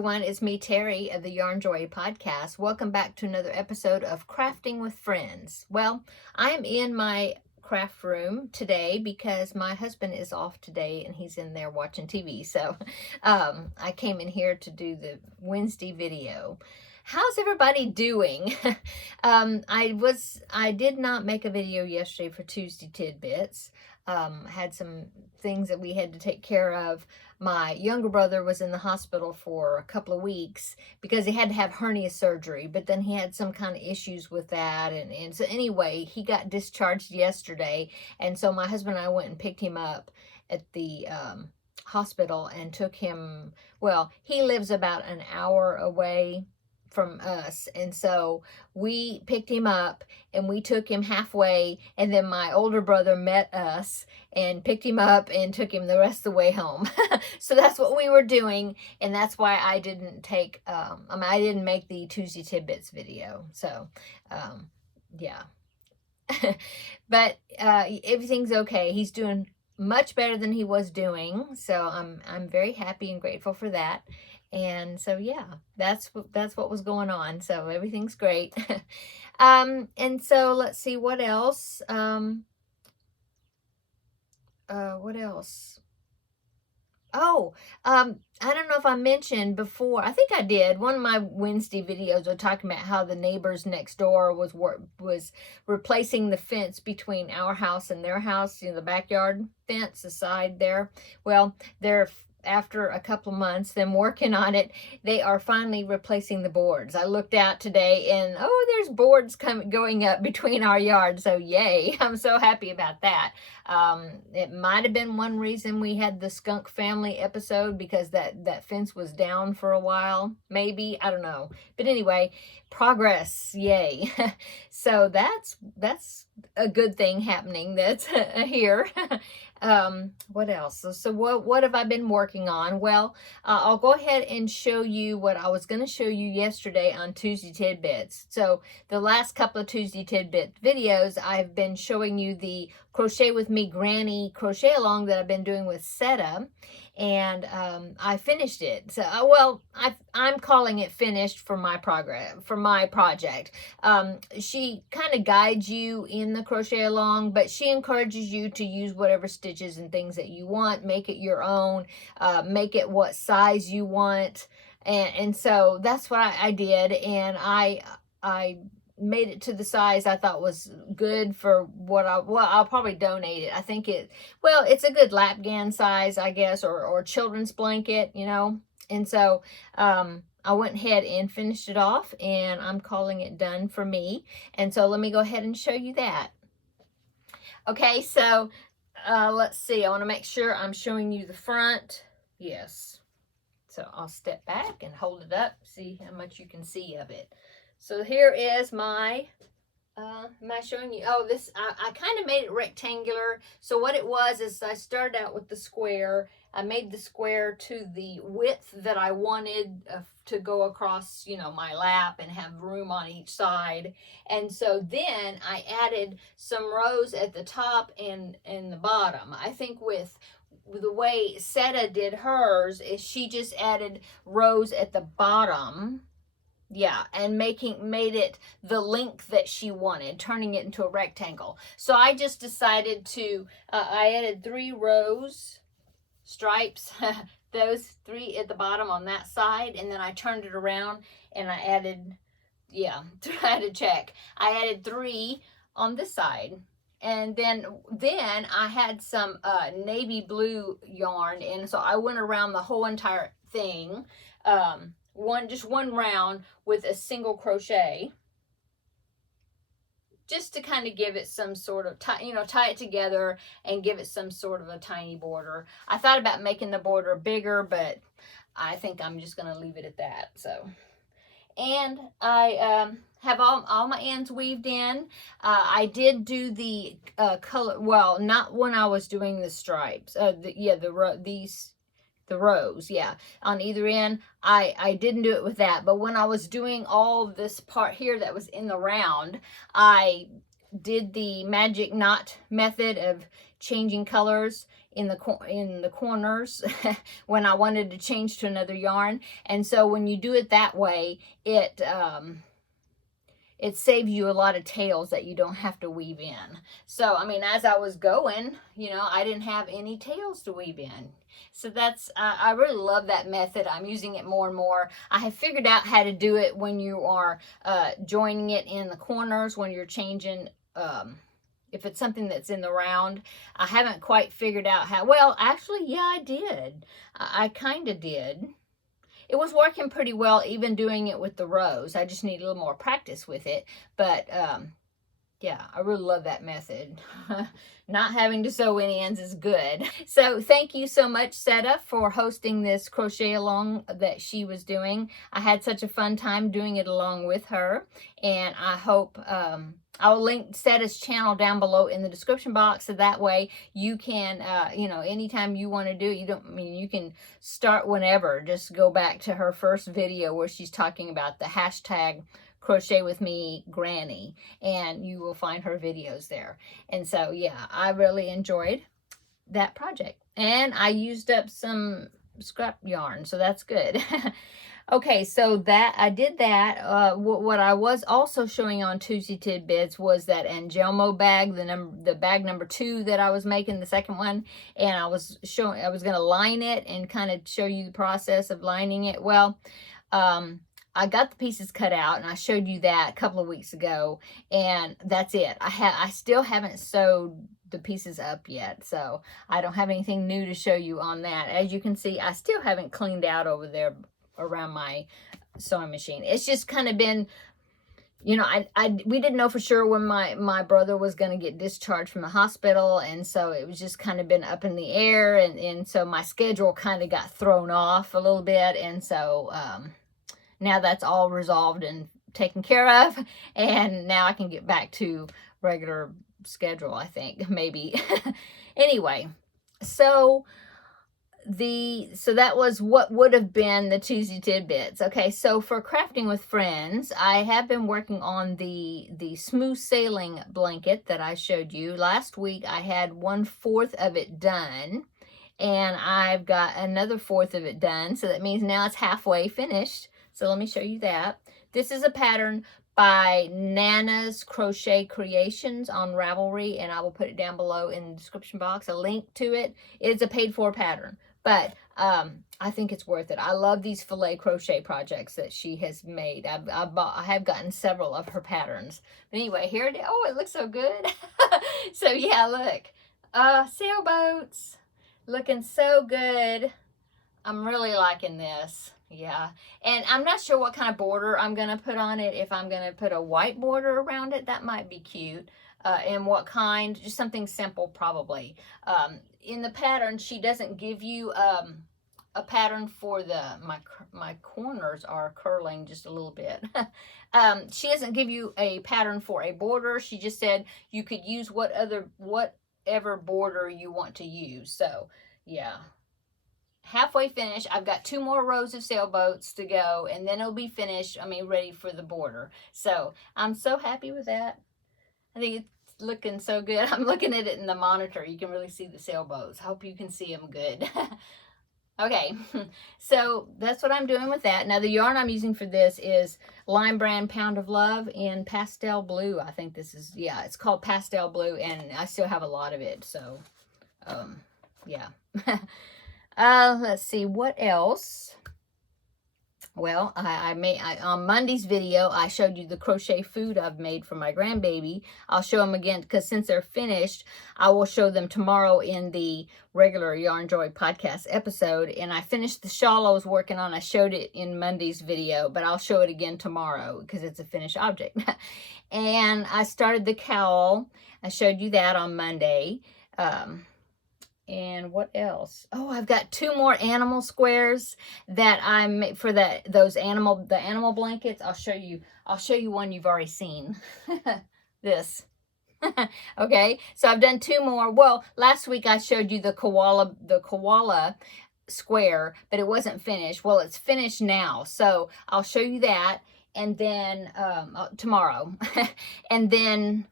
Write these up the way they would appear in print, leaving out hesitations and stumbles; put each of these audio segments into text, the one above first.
everyone, it's me, Terry, of the Yarn Joy podcast. Welcome back to another episode of Crafting with Friends. Well, I am in my craft room today because my husband is off today and he's in there watching TV. So I came in here to do the Wednesday video. How's everybody doing? I did not make a video yesterday for Tuesday Tidbits. Had some things that we had to take care of. My younger brother was in the hospital for a couple of weeks because he had to have hernia surgery, but then he had some kind of issues with that. And so anyway, he got discharged yesterday. And so my husband and I went and picked him up at the hospital and took him, well, he lives about an hour away from us, and so we picked him up and we took him halfway, and then my older brother met us and picked him up and took him the rest of the way home. So that's what we were doing, and that's why I didn't take I didn't make the Tuesday Tidbits video. So yeah. But everything's okay. He's doing much better than he was doing, so I'm very happy and grateful for that. And so yeah, that's what was going on. So everything's great. And so let's see what else. What else? Oh, I don't know if I mentioned before. I think I did. One of my Wednesday videos was talking about how the neighbors next door was replacing the fence between our house and their house, you know, the backyard fence, the side there. Well, after a couple of months, them working on it, they are finally replacing the boards. I looked out today and, oh, there's boards going up between our yards. So yay, I'm so happy about that. It might have been one reason we had the skunk family episode, because that fence was down for a while. Maybe, I don't know. But anyway, progress, yay. So that's a good thing happening that's here. What else? So what have I been working on? Well, I'll go ahead and show you what I was going to show you yesterday on Tuesday Tidbits. So the last couple of Tuesday Tidbit videos, I've been showing you the Crochet With Me Granny crochet along that I've been doing with Setta, and I finished it. So well, I'm calling it finished for my project. She kind of guides you in the crochet along, but she encourages you to use whatever stitches and things that you want, make it your own, make it what size you want, and so that's what I did, and I made it to the size I thought was good for what I'll probably donate it. I think it's a good lapgan size, I guess, or children's blanket, you know. And so I went ahead and finished it off, and I'm calling it done for me. And so let me go ahead and show you that. Okay, so let's see. I want to make sure I'm showing you the front. Yes. So I'll step back and hold it up, see how much you can see of it. So here is my, am I showing you? Oh, this, I kind of made it rectangular. So what it was is I started out with the square. I made the square to the width that I wanted to go across, you know, my lap and have room on each side. And so then I added some rows at the top and the bottom. I think with the way Setta did hers is she just added rows at the bottom. Yeah, and made it the length that she wanted, turning it into a rectangle. So I just decided to, I added 3 rows, stripes, those 3 at the bottom on that side, and then I turned it around and I added, yeah, I had to check. I added 3 on this side. And then I had some navy blue yarn, and so I went around the whole entire thing, just one round with a single crochet, just to kind of give it some sort of tie it together and give it some sort of a tiny border. I thought about making the border bigger, but I think I'm just going to leave it at that. So, and I have all my ends weaved in. I did do the color, well, not when I was doing the stripes. The rows, yeah, on either end. I didn't do it with that, but when I was doing all this part here that was in the round, I did the magic knot method of changing colors in the corners when I wanted to change to another yarn. And so when you do it that way, it saves you a lot of tails that you don't have to weave in. So, I mean, as I was going, I didn't have any tails to weave in. So that's, I really love that method. I'm using it more and more. I have figured out how to do it when you are joining it in the corners, when you're changing, if it's something that's in the round. I haven't quite figured out how, well, actually, yeah, I did. I kind of did. It was working pretty well, even doing it with the rows. I just need a little more practice with it. But, yeah, I really love that method. Not having to sew any ends is good. So thank you so much, Setta, for hosting this crochet along that she was doing. I had such a fun time doing it along with her. And I hope... I'll link Setta's channel down below in the description box, so that way you can, anytime you want to do it, you can start whenever. Just go back to her first video where she's talking about the hashtag Crochet With Me Granny, and you will find her videos there. And so, yeah, I really enjoyed that project. And I used up some scrap yarn, so that's good. Okay, so that I did that. What I was also showing on Tuesday Tidbits was that Angelmo bag, the bag number 2 that I was making, the second one, and I was going to line it and kind of show you the process of lining it. Well, I got the pieces cut out, and I showed you that a couple of weeks ago, and that's it. I still haven't sewed the pieces up yet, so I don't have anything new to show you on that. As you can see, I still haven't cleaned out over there around my sewing machine. It's just kind of been, we didn't know for sure when my brother was going to get discharged from the hospital, and so it was just kind of been up in the air, and so my schedule kind of got thrown off a little bit, and so now that's all resolved and taken care of, and now I can get back to regular schedule, I think, maybe. Anyway, so that was what would have been the Tuesday Tidbits. Okay, so for Crafting with Friends, I have been working on the smooth sailing blanket that I showed you. Last week I had 1/4 of it done, and I've got another 1/4 of it done, so that means now it's halfway finished. So let me show you that. This is a pattern by Nana's Crochet Creations on Ravelry, and I will put it down below in the description box, a link to it. It's a paid-for pattern, but I think it's worth it. I love these filet crochet projects that she has made. I have gotten several of her patterns. But anyway, here it is. Oh, it looks so good. So yeah, look. Sailboats. Looking so good. I'm really liking this. Yeah, and I'm not sure what kind of border I'm going to put on it. If I'm going to put a white border around it, that might be cute. And what kind, just something simple probably. In the pattern, she doesn't give you a pattern for my corners are curling just a little bit. She doesn't give you a pattern for a border. She just said you could use whatever border you want to use. So, yeah. Halfway finished. I've got 2 more rows of sailboats to go, and then it'll be finished, ready for the border. So I'm so happy with that. I think it's looking so good. I'm looking at it in the monitor. You can really see the sailboats. Hope you can see them good. Okay, so that's what I'm doing with that. Now the yarn I'm using for this is Lime Brand Pound of Love in Pastel Blue. I think this is, yeah, it's called Pastel Blue, and I still have a lot of it. So, yeah. Let's see, what else? Well, on Monday's video, I showed you the crochet food I've made for my grandbaby. I'll show them again, because since they're finished, I will show them tomorrow in the regular Yarn Joy podcast episode. And I finished the shawl I was working on. I showed it in Monday's video, but I'll show it again tomorrow, because it's a finished object. And I started the cowl. I showed you that on Monday. And what else? Oh, I've got 2 more animal squares that I made for the animal blankets. I'll show you one you've already seen. This. Okay, so I've done 2 more. Well, last week I showed you the koala square, but it wasn't finished. Well, it's finished now, so I'll show you that, and then tomorrow. And then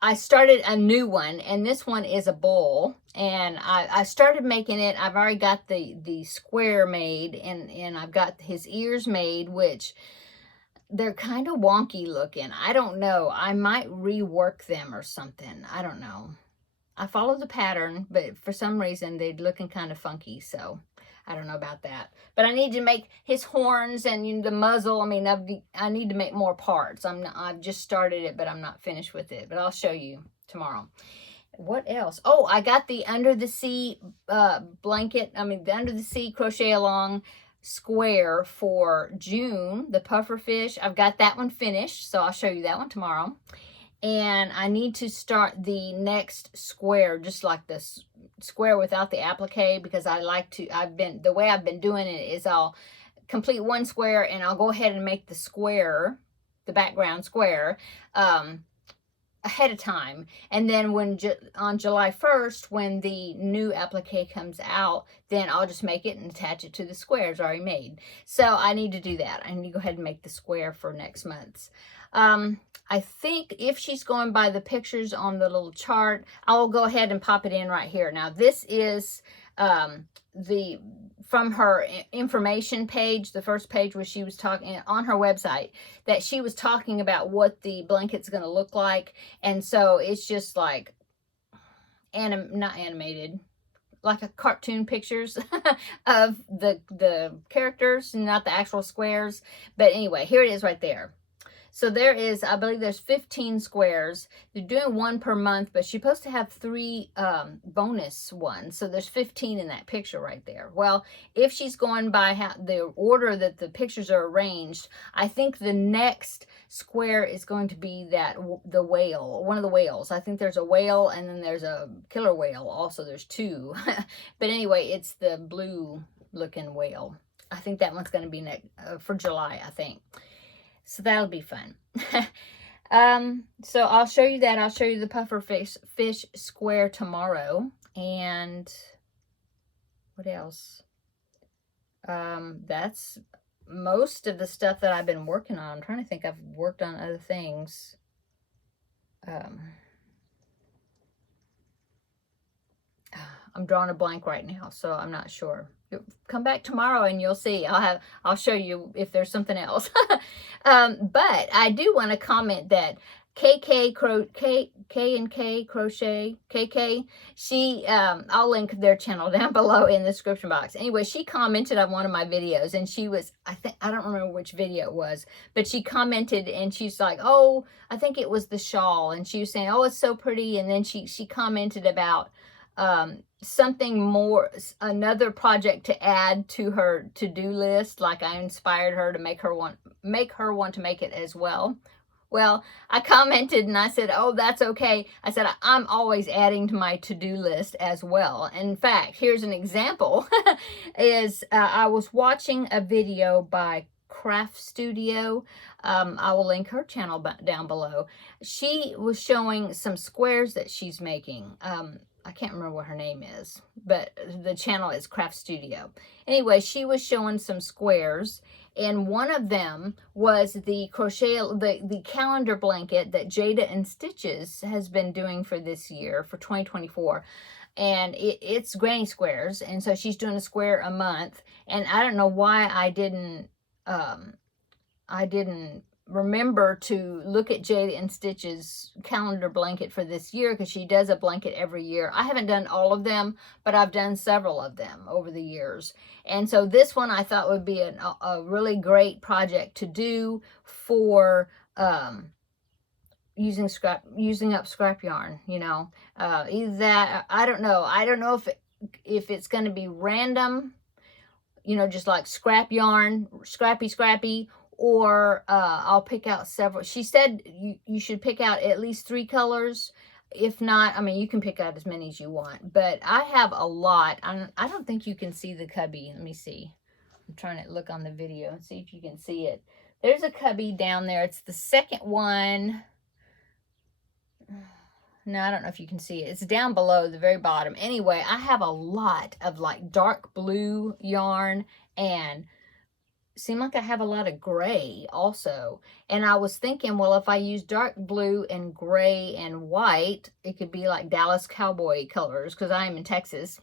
I started a new one, and this one is a bowl, and I started making it. I've already got the square made, and I've got his ears made, which they're kind of wonky looking. I don't know. I might rework them or something. I don't know. I followed the pattern, but for some reason they're looking kind of funky, so I don't know about that. But I need to make his horns and, you know, the muzzle. I mean, I need to make more parts. I've just started it, but I'm not finished with it. But I'll show you tomorrow. What else? Oh, I got the Under the Sea blanket. I mean, the Under the Sea crochet along square for June, the puffer fish. I've got that one finished, so I'll show you that one tomorrow. And I need to start the next square, just like this square without the applique, because I like to, the way I've been doing it is I'll complete one square and I'll go ahead and make the square, the background square, ahead of time. And then on July 1st, when the new applique comes out, then I'll just make it and attach it to the squares already made. So I need to do that. I need to go ahead and make the square for next month's. I think if she's going by the pictures on the little chart, I'll go ahead and pop it in right here. Now this is from her information page, the first page where she was talking on her website, that she was talking about what the blanket's going to look like. And so it's just like not animated, like a cartoon pictures of the characters, not the actual squares. But anyway, here it is right there. So there is, I believe there's 15 squares. They're doing one per month, but she's supposed to have 3 bonus ones. So there's 15 in that picture right there. Well, if she's going by the order that the pictures are arranged, I think the next square is going to be the whale, one of the whales. I think there's a whale and then there's a killer whale. Also, there's 2. But anyway, it's the blue looking whale. I think that one's going to be for July, I think. So that'll be fun. So I'll show you that. I'll show you the puffer fish square tomorrow. And what else? That's most of the stuff that I've been working on. I'm trying to think. I've worked on other things. I'm drawing a blank right now, so I'm not sure. Come back tomorrow and you'll see. I'll show you if there's something else. But I do want to comment that K Crochet, KK, she, I'll link their channel down below in the description box. Anyway, she commented on one of my videos, and she was, I don't remember which video it was, but she commented and she's like, oh, I think it was the shawl. And she was saying, oh, it's so pretty. And then she commented about, something more, another project to add to her to-do list. Like I inspired her to make her want to make it as well. Well, I commented and I said, oh, that's okay. I said, I'm always adding to my to-do list as well. In fact, here's an example. I was watching a video by Craft Studio. I will link her channel down below. She was showing some squares that she's making. I can't remember what her name is, but the channel is Craft Studio. Anyway, she was showing some squares, and one of them was the the calendar blanket that Jada and Stitches has been doing for this year, for 2024. And it's granny squares, and so she's doing a square a month. And I don't know why I didn't remember to look at Jada and Stitch's calendar blanket for this year, because she does a blanket every year. I haven't done all of them, but I've done several of them over the years. And so this one I thought would be a really great project to do for using up scrap yarn, you know. Either that, I don't know if it's going to be random, you know, just like scrap yarn, scrappy, or I'll pick out several. She said you should pick out at least 3 colors. If not, I mean, you can pick out as many as you want. But I have a lot. I don't think you can see the cubby. Let me see. I'm trying to look on the video and see if you can see it. There's a cubby down there. It's the second one. No, I don't know if you can see it. It's down below, the very bottom. Anyway, I have a lot of like dark blue yarn and seem like I have a lot of gray also. And I was thinking, well, if I use dark blue and gray and white, it could be like Dallas Cowboy colors, because I am in Texas.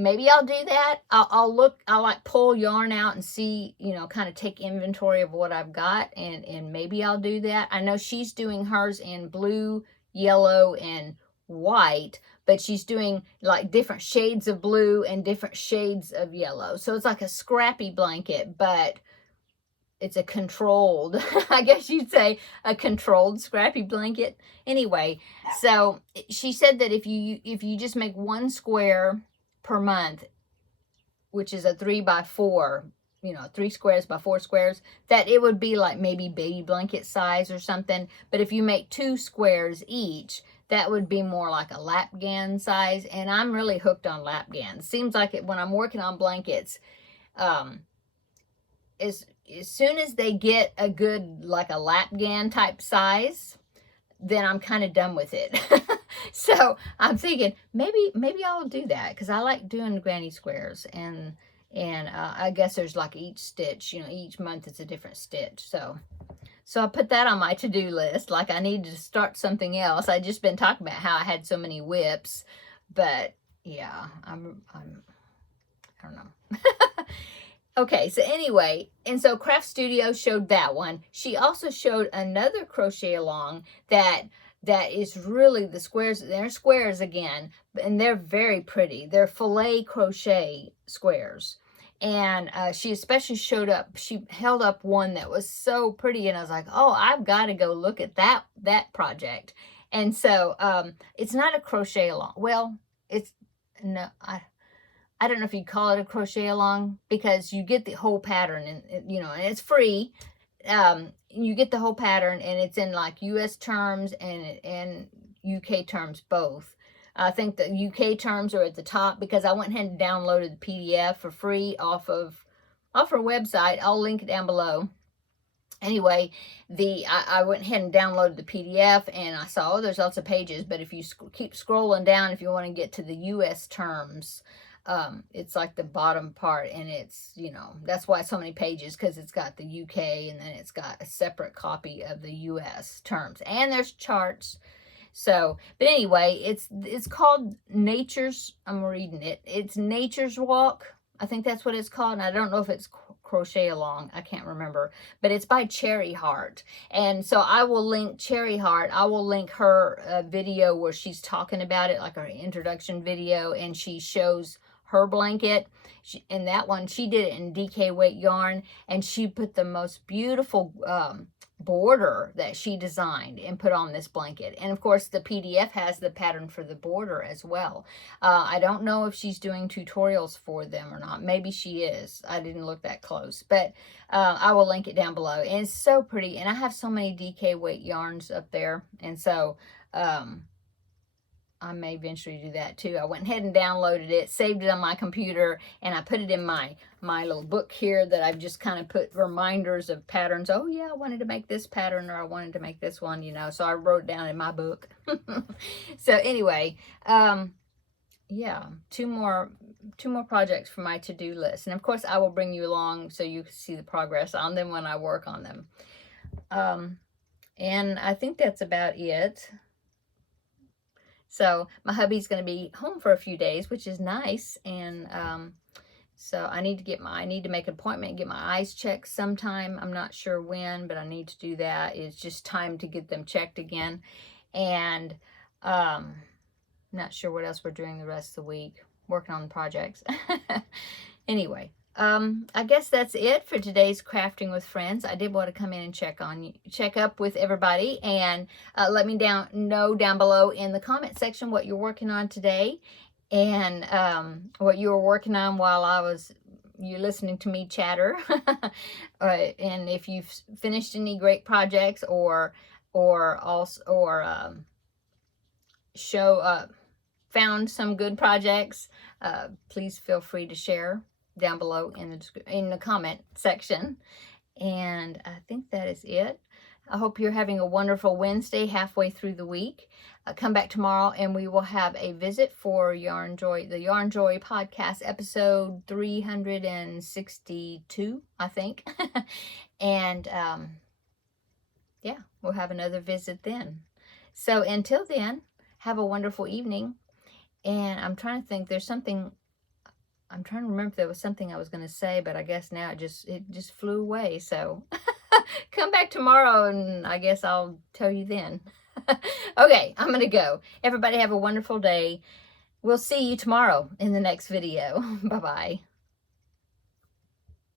Maybe I'll do that. I'll look, I'll like pull yarn out and see, you know, kind of take inventory of what I've got, and maybe I'll do that. I know she's doing hers in blue, yellow, and white, but she's doing like different shades of blue and different shades of yellow. So it's like a scrappy blanket, but it's a controlled, I guess you'd say, a controlled scrappy blanket. Anyway, so she said that if you just make one square per month, which is a 3x4, you know, 3 squares by 4 squares, that it would be like maybe baby blanket size or something. But if you make 2 squares each, that would be more like a lapgan size. And I'm really hooked on lapgans. Seems like it when I'm working on blankets, as soon as they get a good, like a lapgan type size, then I'm kind of done with it. So I'm thinking maybe I'll do that, because I like doing granny squares, and I guess there's like each stitch, you know, each month it's a different stitch. So I put that on my to-do list. Like I need to start something else. I just been talking about how I had so many whips, but yeah, I don't know. Okay, so anyway, and so Craft Studio showed that one. She also showed another crochet along that is really the squares. They're squares again, and they're very pretty. They're filet crochet squares. And she especially she held up one that was so pretty, and I was like, oh, I've got to go look at that project. And so it's not a crochet along. Well, it's, no, I don't know if you call it a crochet along, because you get the whole pattern, and you know, and it's free. You get the whole pattern, and it's in like US terms and UK terms both. I think the UK terms are at the top, because I went ahead and downloaded the PDF for free off her website. I'll link it down below. Anyway, I went ahead and downloaded the PDF, and I saw, oh, there's lots of pages, but if you keep scrolling down, if you want to get to the US terms, it's like the bottom part, and it's, you know, that's why so many pages, because it's got the UK, and then it's got a separate copy of the US terms, and there's charts. So, but anyway, it's called Nature's, I'm reading it, it's Nature's Walk. I think that's what it's called, and I don't know if it's crochet along, I can't remember, but it's by Cherry Heart. And so I will link Cherry Heart. I will link her video where she's talking about it, like her introduction video, and she shows her blanket. In that one, she did it in DK weight yarn, and she put the most beautiful border that she designed and put on this blanket. And of course, the PDF has the pattern for the border as well. I don't know if she's doing tutorials for them or not. Maybe she is. I didn't look that close, but I will link it down below. And it's so pretty, and I have so many DK weight yarns up there, and so I may eventually do that too. I went ahead and downloaded it, saved it on my computer, and I put it in my little book here that I've just kind of put reminders of patterns. Oh yeah, I wanted to make this pattern, or I wanted to make this one, you know, so I wrote it down in my book. So anyway, yeah, two more projects for my to-do list. And of course, I will bring you along so you can see the progress on them when I work on them. And I think that's about it. So my hubby's going to be home for a few days, which is nice. And so I need to make an appointment and get my eyes checked sometime. I'm not sure when, but I need to do that. It's just time to get them checked again. And not sure what else we're doing the rest of the week, working on the projects. Anyway, I guess that's it for today's Crafting with Friends. I did want to come in and check up with everybody, and let me know down below in the comment section what you're working on today, and what you were working on while you're listening to me chatter. And if you've finished any great projects, or found some good projects, please feel free to share down below in the comment section. And I think that is it. I hope you're having a wonderful Wednesday halfway through the week. Come back tomorrow and we will have a visit for the Yarn Joy podcast, episode 362, I think. And yeah, we'll have another visit then. So until then, have a wonderful evening. And I'm trying to think, I'm trying to remember if there was something I was going to say, but I guess now it just flew away. So come back tomorrow and I guess I'll tell you then. Okay, I'm going to go. Everybody have a wonderful day. We'll see you tomorrow in the next video. Bye-bye.